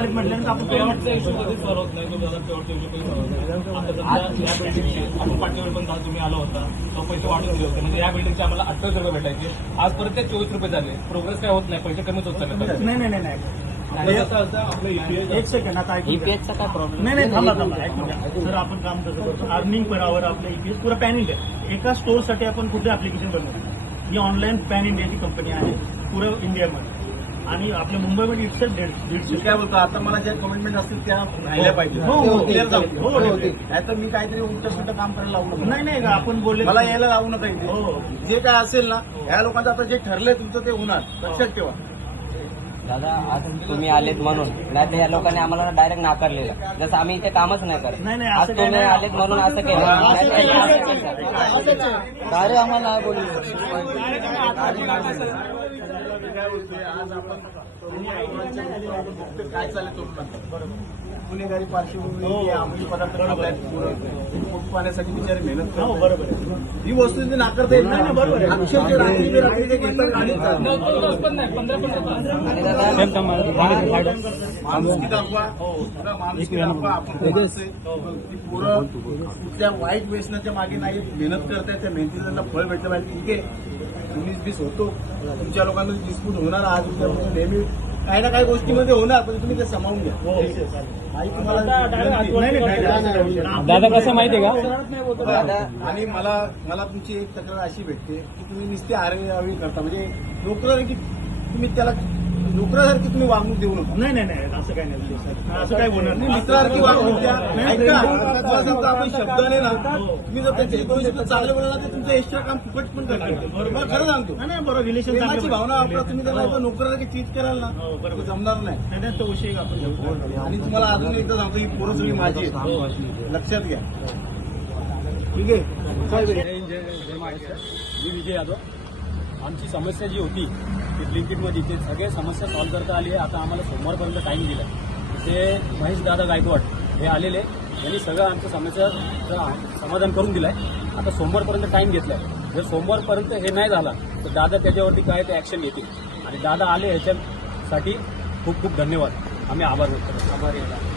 आलेत म्हटल्यानंतर आपण पेमेंटचा इश्यू कधीच सॉल्व्ह होत नाही. तो दादा पेमेंटचा इश्यू कधी सॉल्व्ह होत नाही. आता सध्या या बिल्डिंगचे आपण पाठीवर पण तुम्ही आला होता तो पैसे वाढून दिले होते. म्हणजे या बिल्डिंगचे आम्हाला 28 रुपये भेटायचे, आजपर्यंत ते 24 रुपये झाले. प्रोग्रेस काय होत नाही, पैसे कमीच होत चालले. नाही एक सेकंड आता ईपीएसचा काय प्रॉब्लेम? नाही थांबा एक मिनिट. जर आपण काम कसं करतो अर्निंग पर आवर आपलं ईपीएस पुरा पॅन इंडिया एका स्टोअरसाठी आपण कुठे ऍप्लिकेशन बनवतो. ही ऑनलाईन पॅन इंडियाची कंपनी आहे पुरं इंडियामध्ये आणि आपल्या मुंबईमध्ये इट्स 150. काय बोलतो आता मला ज्या कमिटमेंट असतील त्या राहिल्या पाहिजे. क्लिअर जाऊ नाही तर मी काहीतरी उलट सुलट काम करायला लावू नका. नाही आपण बोलले मला यायला लावू नका इथे. जे काय असेल ना ह्या लोकांचं आता जे ठरलंय तुमचं ते होणार, लक्षात ठेवा. दादा आज तुम्ही आलेत म्हणून, नाही तर या लोकांनी आम्हाला डायरेक्ट नाकारलेलं. जसं आम्ही इथे कामच नाही करत. नाही आज तुम्ही आलेत म्हणून असं केलं. डायरेक्ट आम्हाला बोलू काय चालेल तो गुन्हेगारी पार्श्वभूमी अंमली पदार्थ पाण्यासाठी बिचारे मेहनत करतात. बरोबर ही वस्तू ती नाकारता येत नाही. बरोबर अक्षरशः रात्री ते घेतात आणि माणुसकी दाखवा, माणुसकी दाखवा. आपण पोरं कुठल्या वाईट व्यसनाच्या मागे नाही मेहनत करतायत, त्या मेहनतीला त्यांना फळ भेटलं पाहिजे. ठीक आहे, 19-20 होतो, तुमच्या लोकांना डिस्प्यूट होणार आज उद्या नेहमी काही ना काही गोष्टीमध्ये होणार, पण तुम्ही ते सामावून घ्या. दादा कसं माहितीये का आणि मला तुमची एक तक्रार अशी भेटते की तुम्ही नुसते आरवी करता, म्हणजे नोकरासारखी तुम्ही त्याला नोकरासारखी तुम्ही वागणूक देऊ नका. नाही असं काही नाही, असं काही होणार नाही. मित्रासारखी वागणूक द्या. ऐका, आपण शब्दाने ना तुम्ही जर त्याची गोष्ट चांगलं बोलला तर तुमचं एक्स्ट्रा काम फुकट पण करतो. बरोबर, खरं सांगतो. नाही बरोबर, रिलेशन प्रेमाची भावना वापरा. तुम्ही त्याला नोकरासारखी ट्रीट कराल ना बरोबर जमणार नाही. तो विषय आपण आणि तुम्हाला अजून एकदा सांगतो, ही पोरं सगळी माझी आहेत, लक्षात घ्या. ठीक आहे. मी विजय यादव. आमची समस्या जी होती ती ब्लिंकिटमध्ये ते सगळे समस्या सॉल्व्ह करता आली आहे. आता आम्हाला सोमवारपर्यंत टाईम दिला. ते महेश दादा गायकवाड हे आलेले, यांनी सगळं आमच्या समस्याचं समाधान करून दिलं आहे. आता सोमवारपर्यंत टाईम घेतला आहे. जर सोमवारपर्यंत हे नाही झाला तर दादा त्याच्यावरती काय ते ॲक्शन घेतील. आणि दादा आले ह्याच्यासाठी खूप खूप धन्यवाद. आम्ही आभार व्यक्त करतो. आभारी आहे.